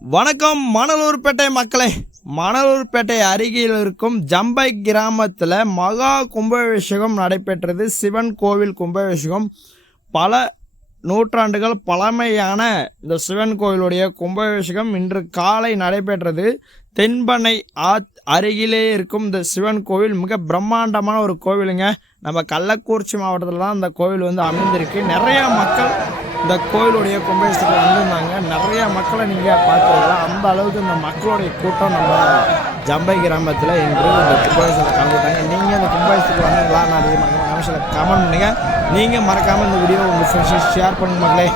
வணக்கம் மணலூர்பேட்டை மக்களே. மணலூர்பேட்டை அருகில் இருக்கும் ஜம்பை கிராமத்தில் மகா கும்பாபிஷேகம் நடைபெற்றது. சிவன் கோவில் கும்பாபிஷேகம். பல நூற்றாண்டுகள் பழமையான இந்த சிவன் கோவிலுடைய கும்பாபிஷேகம் இன்று காலை நடைபெற்றது. தென்பண்ணை அருகிலே இருக்கும் இந்த சிவன் கோவில் மிக பிரம்மாண்டமான ஒரு கோவிலுங்க. நம்ம கள்ளக்குறிச்சி மாவட்டத்தில் தான் இந்த கோவில் அமைந்திருக்கு. நிறைய மக்கள் இந்த கோவிலுடைய கும்பாபிஷேகத்துக்கு வந்திருந்தாங்க. நிறைய மக்களை நீங்கள் பார்த்துருக்கலாம். அந்த அளவுக்கு இந்த மக்களுடைய கூட்டம் நம்ம ஜம்பை கிராமத்தில் இன்று இந்த கும்பாபிஷேகத்தில் கலந்துட்டாங்க. நீங்கள் இந்த கும்பாபிஷேகத்துக்கு வந்தீங்களா? நான் கமெண்ட் பண்ணுங்கள். நீங்கள் மறக்காமல் இந்த வீடியோ உங்கள் ஃப்ரெண்ட்ஸுக்கு ஷேர் பண்ணுங்க மக்களே.